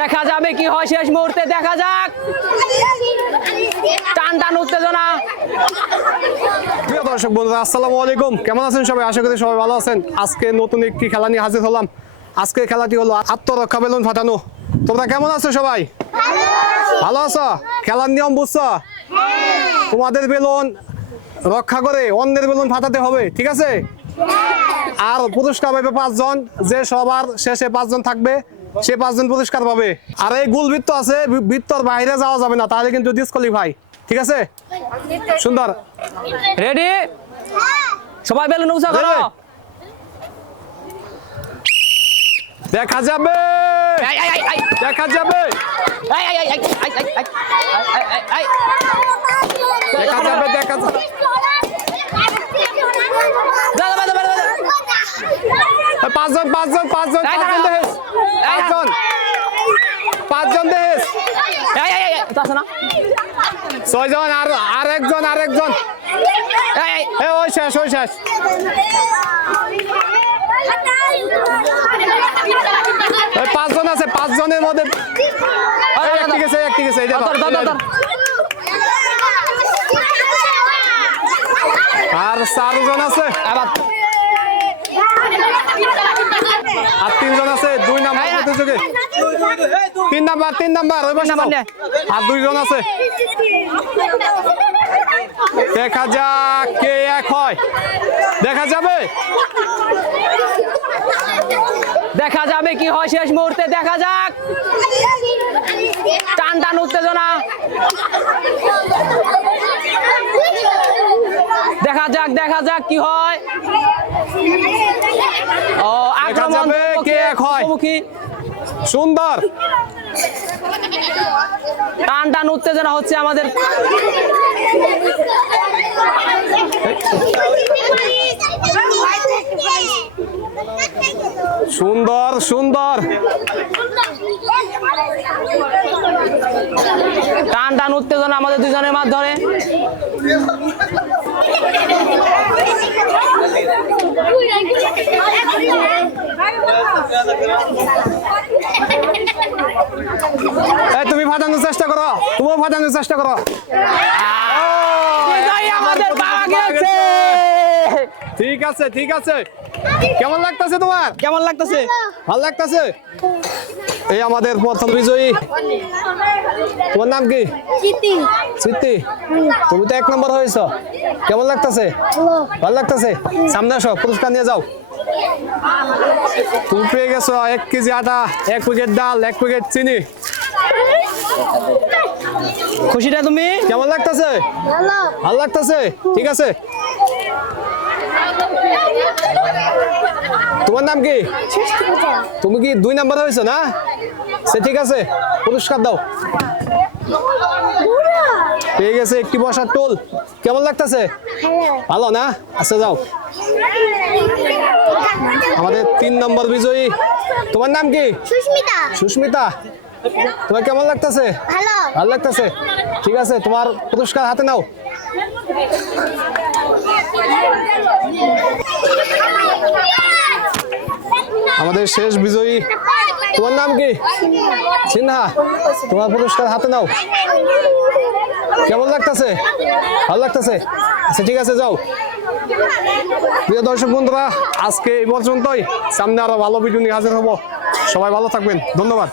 দেখা যাবে কি হয় শেষ মুহূর্তে, দেখা যাক। টান টান উত্তেজনা। প্রিয় দর্শক বন্ধুরা, আসসালামু আলাইকুম। কেমন আছেন সবাই? আশা করি সবাই ভালো আছেন। আজকে নতুন একটি খেলা নিয়ে হাজির হলাম। আজকে খেলাটি হলো আত্মরক্ষা বেলুন ফাটানো। তোমরা কেমন আছো সবাই? ভালো আছো? খেলার নিয়ম বুঝছো? তোমাদের বেলুন রক্ষা করে অন্যের বেলুন ফাটাতে হবে, ঠিক আছে? আর পুরস্কার পাবে 5 জন। যে সবার শেষে 5 জন থাকবে সে 5 জন পুরস্কার পাবে। আর এই গোল বৃত্ত আছে, বৃত্তর বাইরে যাওয়া যাবে না, তাহলে কিন্তু ডিসকোয়ালিফাই, ঠিক আছে? সুন্দর, রেডি? সবাই বেলুন উঁচা করো। দেখা যাবে, দেখা যাবে, দেখা যাবে, দেখা যাবে। 5 জন, 5 জন, 5 জন, 5 জন দেশ, 5 জন, 5 জন দেশ, 6 জন, আর একজন, আর একজন। ওই শেষ, ওই শেষ। 5 জন আছে, 5 জনের মধ্যে ঠিক আছে, ঠিক আছে। আর 4 জন আছে, আর 3 জন আছে। 2 নাম্বার প্রতিযোগী, 3 নাম্বার, 3 নাম্বার ওই পাশে যাও। আর 2 জন আছে। দেখা যাক কে এক হয়, দেখা যাবে, দেখা যাবে কি হয় শেষ মুহূর্তে, দেখা যাক। টান টান উত্তেজনা। দেখা যাক, দেখা যাক কি হয়। ও আক্রমণ কে এক হয়। সুন্দর, টান টান উত্তেজনা হচ্ছে আমাদের। সুন্দর, সুন্দর, টান টান উত্তেজনা আমাদের দুজনের মাধ্যমে। তুমি ফাটানোর চেষ্টা করো, তুমিও ফাটানোর চেষ্টা করো। আমাদের পাওয়া গেছে। ঠিক আছে, ঠিক আছে। কেমন লাগতেছে তোমার? কেমন লাগতেছে? ভালো লাগতেছে। এই আমাদের প্রথম বিজয়ী। তোমার নাম কি? স্মৃতি। তুমি তো 1 নম্বর হয়েছ। কেমন লাগতেছে? ভালো লাগতেছে। সামনে আসো, পুরস্কার নিয়ে যাও। তুমি পেয়ে গেছো 1 কেজি আটা, 1 প্যাকেট ডাল, 1 প্যাকেট চিনি। খুশিটা তুমি? কেমন লাগতেছে? ভালো লাগতেছে, ঠিক আছে। তোমার নাম কি? তুমি কি 2 নাম্বার হয়েছো না? সে ঠিক আছে, পুরস্কার দাও। পেয়ে গেছে একটি বসার টুল। কেমন লাগতেছে? ভালো না? আচ্ছা যাও। আমাদের 3 নম্বর বিজয়ী। তোমার নাম কি? সুস্মিতা। সুস্মিতা, তোমার কেমন লাগতেছে? ভালো লাগতেছে, ঠিক আছে। তোমার পুরস্কার হাতে নাও। আমাদের শেষ বিজয়ী। তোমার নাম কি? সিনহা, তোমার পুরস্কার হাতে নাও। কেমন লাগতেছে? ভালো লাগতেছে, আচ্ছা ঠিক আছে যাও। প্রিয় দর্শক বন্ধুরা, আজকে এই পর্যন্তই। সামনে আরো ভালো ভিডিও নিয়ে হাজির হব। সবাই ভালো থাকবেন, ধন্যবাদ।